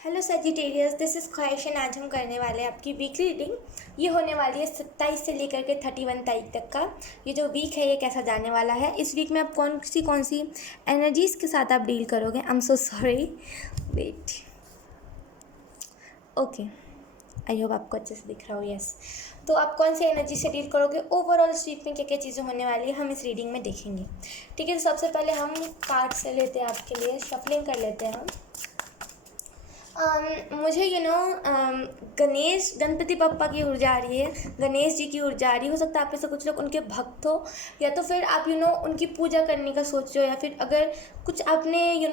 Hello Sagittarius, this is ख्वाहिश। आज हम करने वाले हैं आपकी वीकली रीडिंग। ये होने वाली है 27 से लेकर के 31 तारीख तक का। ये जो वीक है ये कैसा जाने वाला है, इस वीक में आप कौन सी एनर्जीज़ के साथ आप डील करोगे। I am so sorry, wait, okay, I hope आपको अच्छे से दिख रहा हो। यस, तो आप कौन सी एनर्जी से डील करोगे, ओवरऑल इस वीक में क्या क्या चीज़ें होने वाली है हम इस रीडिंग में देखेंगे। ठीक है, तो सबसे पहले हम कार्ड से लेते हैं आपके लिए, शफलिंग कर लेते हैं हम। मुझे गणेश गणपति बप्पा की ऊर्जा आ रही है, गणेश जी की ऊर्जा आ रही है। हो सकता है आप में से कुछ लोग उनके भक्त हो, या तो फिर आप उनकी पूजा करने का सोच रहे हो, या फिर अगर कुछ आपने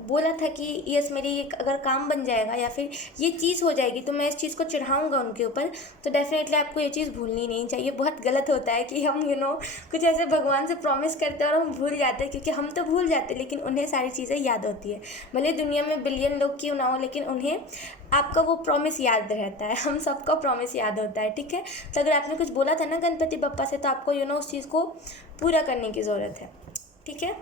बोला था कि यस मेरी ये अगर काम बन जाएगा या फिर ये चीज़ हो जाएगी तो मैं इस चीज़ को चढ़ाऊँगा उनके ऊपर, तो डेफिनेटली आपको ये चीज़ भूलनी नहीं चाहिए। बहुत गलत होता है कि हम कुछ ऐसे भगवान से प्रॉमिस करते हैं और हम भूल जाते हैं, क्योंकि हम तो भूल जाते हैं लेकिन उन्हें सारी चीज़ें याद होती है। भले दुनिया में बिलियन लोग क्यों ना हो, लेकिन उन्हें आपका वो प्रॉमिस याद रहता है। हम सबका प्रॉमिस याद होता है। ठीक है, तो अगर आपने कुछ बोला था ना गणपति बप्पा से, तो आपको उस चीज़ को पूरा करने की ज़रूरत है। ठीक है,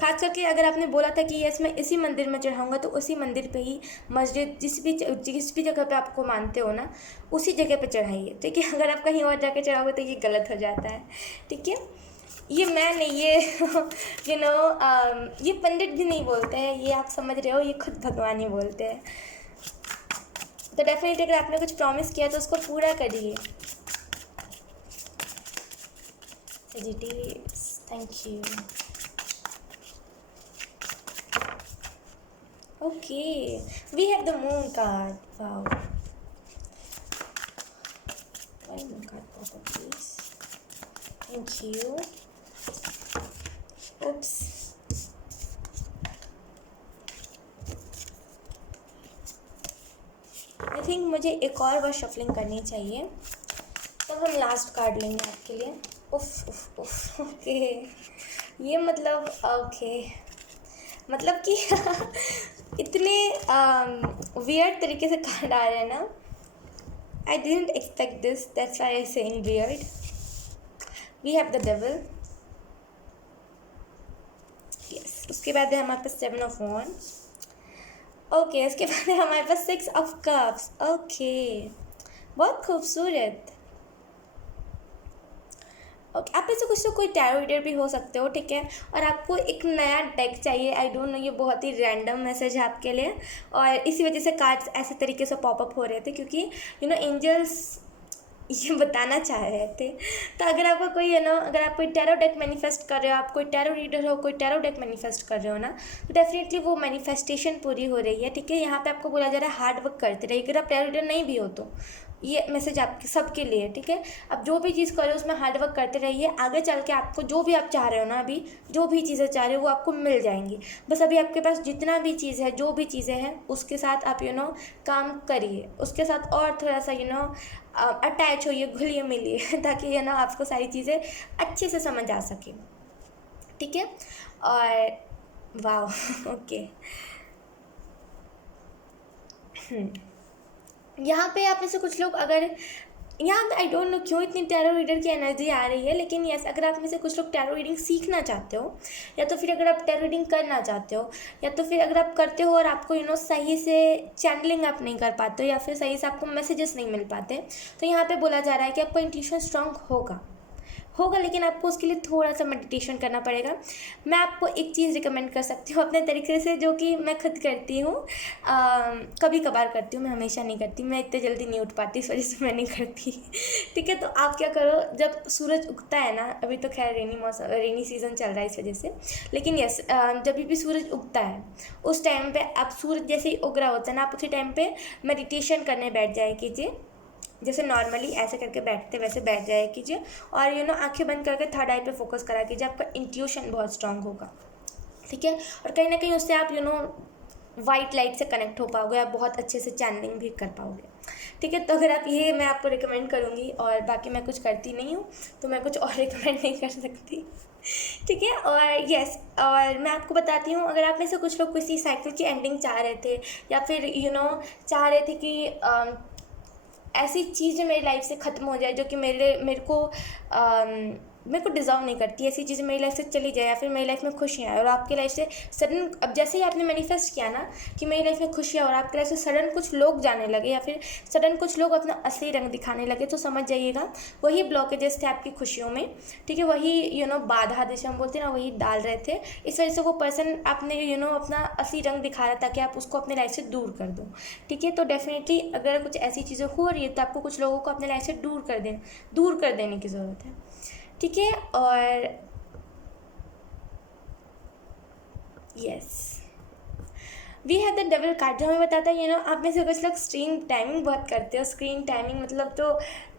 खास करके अगर आपने बोला था कि यस मैं इसी मंदिर में चढ़ाऊँगा, तो उसी मंदिर पे ही, मस्जिद, जिस भी जगह पे आपको मानते हो ना, उसी जगह पे चढ़ाइए। ठीक है, अगर आप कहीं और जाके चढ़ाओगे तो ये गलत हो जाता है। ठीक है, ये मैं नहीं, ये ये पंडित भी नहीं बोलते हैं, ये आप समझ रहे हो, ये खुद भगवान ही बोलते हैं। तो डेफिनेटली अगर आपने कुछ प्रॉमिस किया तो उसको पूरा करिए। Sagittarius, thank you. Okay, we have the moon card. Wow, one moon card pop up please, thank you। oops, I think मुझे एक और बार शफलिंग करनी चाहिए, तब हम लास्ट कार्ड लेंगे आपके लिए। उफ उफ उफ, ओके, ये मतलब ओके, मतलब कि इतने वियर्ड तरीके से कार्ड आ रहे हैं ना। I didn't expect this, that's why I saying weird. We have the devil, yes. उसके बाद है हमारे पास 7 ऑफ वॉन्ड्स। ओके, इसके बाद है हमारे पास 6 ऑफ कप्स। ओके, बहुत खूबसूरत। ओके, आप ऐसे कुछ तो कोई टैरो रीडर भी हो सकते हो। ठीक है, और आपको एक नया डेक चाहिए। आई डोंट नो, ये बहुत ही रैंडम मैसेज है आपके लिए, और इसी वजह से कार्ड्स ऐसे तरीके से पॉपअप हो रहे थे, क्योंकि एंजल्स ये बताना चाह रहे थे। तो अगर आपका कोई अगर आप कोई टैरो डेक मैनिफेस्ट कर रहे हो, आप कोई टैरो रीडर हो, कोई टैरो डेक मैनिफेस्ट कर रहे हो ना, तो डेफिनेटली वो मैनिफेस्टेशन पूरी हो रही है। ठीक है, यहाँ पे आपको बोला जा रहा है हार्ड वर्क करते रहिए। अगर आप टैरो रीडर नहीं भी हो तो ये मैसेज आपके सबके लिए। ठीक है, अब जो भी चीज़ कर रहे हो उसमें हार्ड वर्क करते रहिए। आगे चल के आपको जो भी आप चाह रहे हो ना, अभी जो भी चीज़ें चाह रहे हो वो आपको मिल जाएंगी। बस अभी आपके पास जितना भी चीज़ है, जो भी चीज़ें हैं, उसके साथ आप काम करिए, उसके साथ और थोड़ा सा अटैच होइए, घुलिए मिलिए, ताकि आपको सारी चीज़ें अच्छे से समझ आ सके। ठीक है, और वाह ओके, यहाँ पे आप में से कुछ लोग, अगर यहाँ पे आई डोंट नो क्यों इतनी टैरो रीडर की एनर्जी आ रही है, लेकिन यस, अगर आप में से कुछ लोग टैरो रीडिंग सीखना चाहते हो, या तो फिर अगर आप टैरो रीडिंग करना चाहते हो, या तो फिर अगर आप करते हो और आपको सही से चैनलिंग आप नहीं कर पाते हो, या फिर सही से आपको मैसेजेस नहीं मिल पाते, तो यहाँ पे बोला जा रहा है कि आपका इंट्यूशन स्ट्रांग होगा, लेकिन आपको उसके लिए थोड़ा सा मेडिटेशन करना पड़ेगा। मैं आपको एक चीज़ रिकमेंड कर सकती हूँ अपने तरीके से, जो कि मैं खुद करती हूँ, कभी कभार करती हूँ, मैं हमेशा नहीं करती, मैं इतने जल्दी नहीं उठ पाती, इस वजह से मैं नहीं करती। ठीक है, तो आप क्या करो, जब सूरज उगता है ना, अभी तो खैर रेनी सीज़न चल रहा है इस वजह से, लेकिन यस, जब भी सूरज उगता है उस टाइम पे आप, सूरज जैसे ही उग रहा होता है ना, आप उसी टाइम पे मेडिटेशन करने बैठ जाए कीजिए। जैसे नॉर्मली ऐसे करके बैठते वैसे बैठ जाया कीजिए, और आंखें बंद करके थर्ड आई पे फोकस करा कीजिए। आपका इंट्यूशन बहुत स्ट्रांग होगा। ठीक है, और कहीं ना कहीं उससे आप वाइट लाइट से कनेक्ट हो पाओगे, आप बहुत अच्छे से चैनलिंग भी कर पाओगे। ठीक है, तो अगर आप ये, मैं आपको रिकमेंड करूँगी, और बाकी मैं कुछ करती नहीं हूँ तो मैं कुछ और रिकमेंड नहीं कर सकती। ठीक है, और यस, और मैं आपको बताती हूँ, अगर आप में से कुछ लोग किसी साइकिल की एंडिंग चाह रहे थे, या फिर चाह रहे थे कि ऐसी चीज़ जो मेरी लाइफ से ख़त्म हो जाए, जो कि मेरे को मेरे को डिज़र्व नहीं करती ऐसी चीज़ें मेरी लाइफ से चली जाए, या फिर मेरी लाइफ में खुशियाँ आए और आपकी लाइफ से सडन, अब जैसे ही आपने मैनिफेस्ट किया ना कि मेरी लाइफ में खुशियाँ और आपकी लाइफ से सडन कुछ लोग जाने लगे या फिर सडन कुछ लोग अपना असली रंग दिखाने लगे, तो समझ जाइएगा वही ब्लॉकेजेस थे आपकी खुशियों में, ठीक है, वही बाधा जैसे हम बोलते हैं ना, वही डाल रहे थे। इस वजह से वो पर्सन आपने अपना असली रंग दिखा रहा था कि आप उसको अपने लाइफ से दूर कर दो, ठीक है। तो डेफिनेटली अगर कुछ ऐसी चीज़ें हो रही है तो आपको कुछ लोगों को अपने लाइफ से दूर कर देने की ज़रूरत है, ठीक है। और yes, we have the double card जो हमें बताता है आप में से कुछ लोग स्क्रीन टाइमिंग बहुत करते हो। स्क्रीन टाइमिंग मतलब तो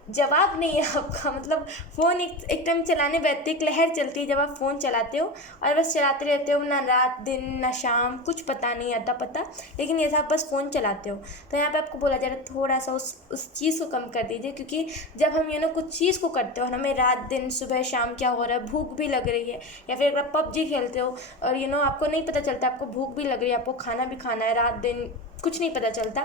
जवाब नहीं है आपका, मतलब फ़ोन एक टाइम चलाने बैठते, एक लहर चलती है जब आप फ़ोन चलाते हो और बस चलाते रहते हो, ना रात दिन ना शाम, कुछ पता नहीं आता पता, लेकिन ये आप बस फ़ोन चलाते हो। तो यहाँ पे आपको बोला जा रहा है थोड़ा सा उस चीज़ को कम कर दीजिए, क्योंकि जब हम कुछ चीज़ को करते हो और हमें रात दिन सुबह शाम क्या हो रहा है, भूख भी लग रही है, या फिर अगर आप पबजी खेलते हो और आपको नहीं पता चलता, आपको भूख भी लग रही है, आपको खाना भी खाना है, रात दिन कुछ नहीं पता चलता,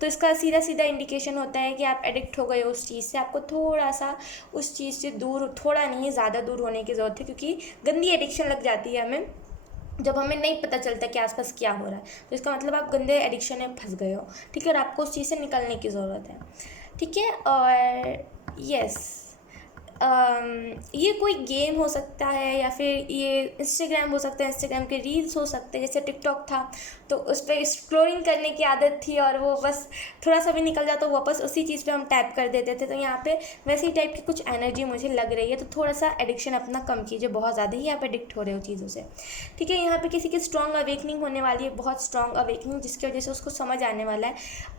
तो इसका सीधा सीधा इंडिकेशन होता है कि आप एडिक्ट हो गए हो उस चीज़ से। आपको थोड़ा सा उस चीज़ से दूर, थोड़ा नहीं ज़्यादा दूर होने की ज़रूरत है, क्योंकि गंदी एडिक्शन लग जाती है हमें जब हमें नहीं पता चलता कि आसपास क्या हो रहा है। तो इसका मतलब आप गंदे एडिक्शन में फंस गए हो, ठीक है, और आपको उस चीज़ से निकलने की ज़रूरत है, ठीक है। और यस, ये कोई गेम हो सकता है या फिर ये इंस्टाग्राम हो सकता है, इंस्टाग्राम के रील्स हो सकते हैं, जैसे टिकटॉक था तो उस पर स्क्रोलिंग करने की आदत थी और वो बस थोड़ा सा भी निकल जाता तो वापस उसी चीज़ पे हम टैप कर देते थे। तो यहाँ पे वैसी टाइप की कुछ एनर्जी मुझे लग रही है, तो थोड़ा सा एडिक्शन अपना कम कीजिए, बहुत ज़्यादा ही आप एडिक्ट हो रहे हो चीज़ों से, ठीक है। यहाँ पे किसी की स्ट्रॉन्ग अवेकनिंग होने वाली है, बहुत स्ट्रॉन्ग अवेकनिंग, जिसकी वजह से उसको समझ आने वाला है,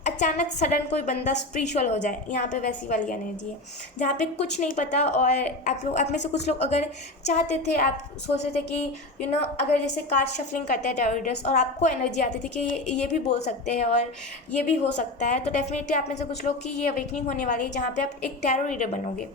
अचानक सडन कोई बंदा स्पिरिचुअल हो जाए। यहाँ पे वैसी वाली एनर्जी है जहाँ पे कुछ नहीं पता, और आप में से कुछ लोग अगर चाहते थे, आप सोचते थे कि अगर जैसे कार्ड शफलिंग करते हैं टैरो रीडर्स और आपको एनर्जी आती थी कि ये भी बोल सकते हैं और ये भी हो सकता है, तो डेफिनेटली आप में से कुछ लोग की ये अवेकनिंग होने वाली है जहाँ पे आप एक टैरो रीडर बनोगे,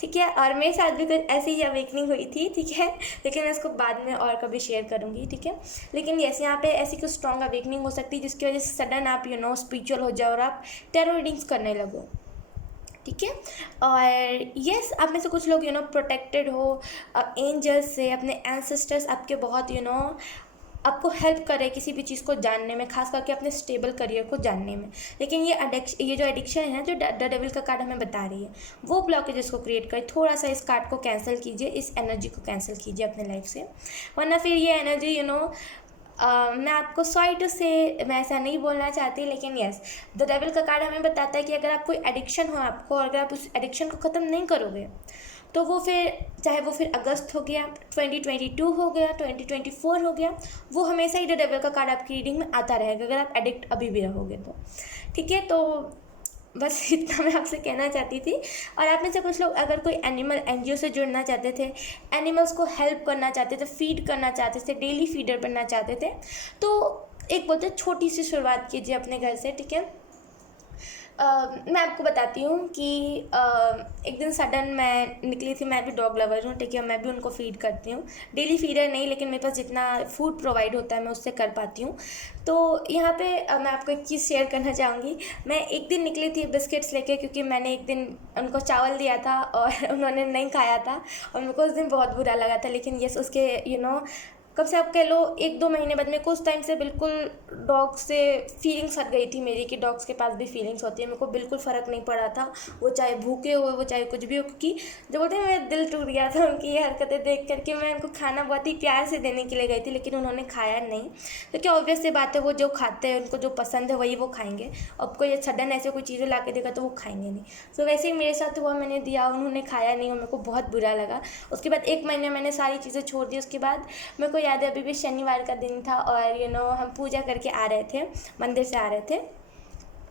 ठीक है। और मेरे साथ भी कुछ ऐसी ही अवेकनिंग हुई थी, ठीक है, लेकिन मैं इसको बाद में और कभी शेयर करूँगी, ठीक है। लेकिन यस, यहाँ पे ऐसी कुछ स्ट्रॉन्ग अवेकनिंग हो सकती है जिसकी वजह से सडन आप स्पिरिचुअल हो जाओ और आप टैरो रीडिंग्स करने लगो, ठीक है। और यस, आप में से कुछ लोग प्रोटेक्टेड हो एंजल्स से, अपने एंसेस्टर्स आपके बहुत आपको हेल्प करे किसी भी चीज़ को जानने में, खास करके अपने स्टेबल करियर को जानने में। लेकिन ये जो एडिक्शन है, जो द डेविल का कार्ड हमें बता रही है, वो ब्लॉकेजेस को क्रिएट करे। थोड़ा सा इस कार्ड को कैंसिल कीजिए, इस एनर्जी को कैंसिल कीजिए अपने लाइफ से, वरना फिर ये एनर्जी मैं आपको सॉरी टू से मैं ऐसा नहीं बोलना चाहती, लेकिन यस, द डेविल का कार्ड हमें बताता है कि अगर आप कोई एडिक्शन हो आपको, और अगर आप उस एडिक्शन को ख़त्म नहीं करोगे तो वो फिर, चाहे वो फिर अगस्त हो गया, 2022 हो गया, 2024 हो गया, वो हमेशा ही द डेविल का कार्ड आपकी रीडिंग में आता रहेगा अगर आप एडिक्ट अभी भी रहोगे तो, ठीक है। तो बस इतना मैं आपसे कहना चाहती थी। और आप में से कुछ लोग अगर कोई एनिमल एनजीओ से जुड़ना चाहते थे, एनिमल्स को हेल्प करना चाहते थे, फीड करना चाहते थे, डेली फीडर बनना चाहते थे, तो एक बोलते छोटी सी शुरुआत कीजिए अपने घर से, ठीक है। मैं आपको बताती हूँ कि एक दिन सडन मैं निकली थी, मैं भी डॉग लवर हूँ, ठीक है, मैं भी उनको फीड करती हूँ, डेली फीडर नहीं, लेकिन मेरे पास जितना फूड प्रोवाइड होता है मैं उससे कर पाती हूँ। तो यहाँ पे मैं आपको एक चीज़ शेयर करना चाहूँगी। मैं एक दिन निकली थी बिस्किट्स लेके, क्योंकि मैंने एक दिन उनको चावल दिया था और उन्होंने नहीं खाया था और मेरे को उस दिन बहुत बुरा लगा था। लेकिन यस, उसके कब से आप कह लो 1-2 महीने बाद मेरे को उस टाइम से बिल्कुल डॉग से फीलिंग्स हट गई थी मेरी, कि डॉग्स के पास भी फीलिंग्स होती है। मेरे को बिल्कुल फ़र्क नहीं पड़ा था, वो चाहे भूखे हो, वो चाहे कुछ भी हो, क्योंकि जो बोलते हैं मेरा दिल टूट गया था उनकी ये हरकतें देख करके। मैं उनको खाना बहुत ही प्यार से देने के लिए गई थी, लेकिन उन्होंने खाया नहीं। तो क्या ऑब्वियस सी बात है, वो जो खाते हैं, उनको जो पसंद है वही वो खाएंगे, और कोई सडन ऐसे कोई चीज़ें ला के देगा तो वो खाएंगे नहीं। तो वैसे ही मेरे साथ हुआ, मैंने दिया, उन्होंने खाया नहीं और मेरे को बहुत बुरा लगा। उसके बाद 1 महीने मैंने सारी चीज़ें छोड़ दी। उसके बाद मेरे को याद है, अभी भी शनिवार का दिन था और हम पूजा करके आ रहे थे, मंदिर से आ रहे थे,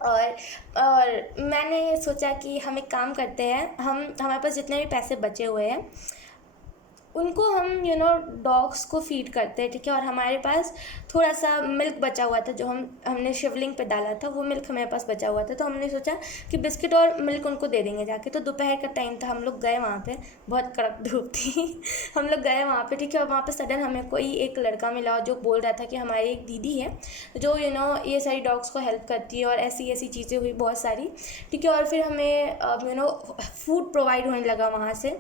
और मैंने सोचा कि हम एक काम करते हैं, हम हमारे पास जितने भी पैसे बचे हुए हैं उनको हम डॉग्स को फीड करते हैं, ठीक है। और हमारे पास थोड़ा सा मिल्क बचा हुआ था जो हमने शिवलिंग पे डाला था, वो मिल्क हमारे पास बचा हुआ था, तो हमने सोचा कि बिस्किट और मिल्क उनको दे देंगे जाके। तो दोपहर का टाइम था, हम लोग गए वहाँ पे, बहुत कड़क धूप थी हम लोग गए वहाँ पे, ठीक है। और वहाँ पे सडन हमें कोई एक लड़का मिला जो बोल रहा था कि हमारी एक दीदी है जो ये सारी डॉग्स को हेल्प करती है और ऐसी ऐसी चीज़ें हुई बहुत सारी, ठीक है। और फिर हमें फूड प्रोवाइड होने लगा वहाँ से,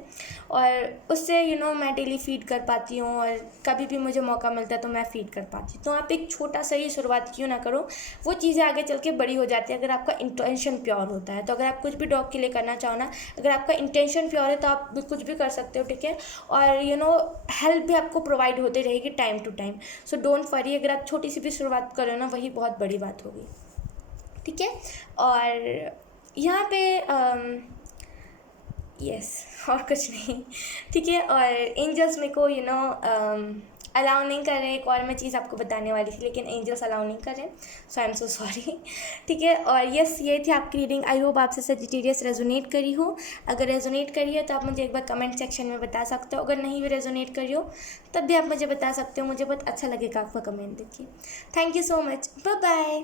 और उससे मैं डेली फ़ीड कर पाती हूँ, और कभी भी मुझे मौका मिलता है तो मैं फ़ीड कर पाती हूँ। तो आप एक छोटा सा ही शुरुआत क्यों ना करो, वो चीज़ें आगे चल के बड़ी हो जाती है अगर आपका इंटेंशन प्योर होता है। तो अगर आप कुछ भी डॉग के लिए करना चाहो ना, अगर आपका इंटेंशन प्योर है तो आप कुछ भी कर सकते हो, ठीक है। और हेल्प भी आपको प्रोवाइड होती रहेगी time to time. So don't worry, अगर आप छोटी सी भी शुरुआत करो ना, वही बहुत बड़ी बात होगी, ठीक है। और यहाँ पे यस और कुछ नहीं, ठीक है। और एंजल्स मेरे को अलाउ नहीं कर रहे, एक और मैं चीज़ आपको बताने वाली थी लेकिन एंजल्स अलाउ नहीं कर रहे, सो आई एम सो सॉरी, ठीक है। और यस, ये थी आपकी रीडिंग। आई होप आपसे सजिटेरियस रेजोनेट करी हो। अगर रेजोनेट करी है तो आप मुझे एक बार कमेंट सेक्शन में बता सकते हो। अगर नहीं भी रेजोनेट करी हो तब भी आप मुझे बता सकते हो, मुझे बहुत अच्छा लगेगा आपका कमेंट देखिए। Thank you so much, bye bye.